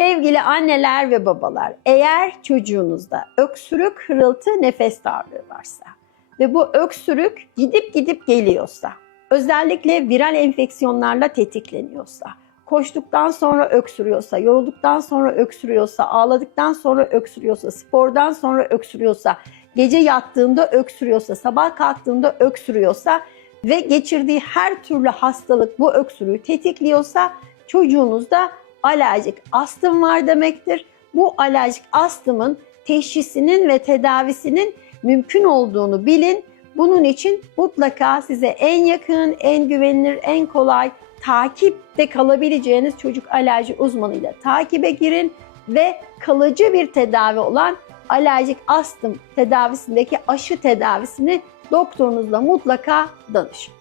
Sevgili anneler ve babalar, eğer çocuğunuzda öksürük, hırıltı, nefes darlığı varsa ve bu öksürük gidip geliyorsa, özellikle viral enfeksiyonlarla tetikleniyorsa, koştuktan sonra öksürüyorsa, yorulduktan sonra öksürüyorsa, ağladıktan sonra öksürüyorsa, spordan sonra öksürüyorsa, gece yattığında öksürüyorsa, sabah kalktığında öksürüyorsa ve geçirdiği her türlü hastalık bu öksürüğü tetikliyorsa çocuğunuzda alerjik astım var demektir. Bu alerjik astımın teşhisinin ve tedavisinin mümkün olduğunu bilin. Bunun için mutlaka size en yakın, en güvenilir, en kolay takipte kalabileceğiniz çocuk alerji uzmanıyla takibe girin ve kalıcı bir tedavi olan alerjik astım tedavisindeki aşı tedavisini doktorunuzla mutlaka danışın.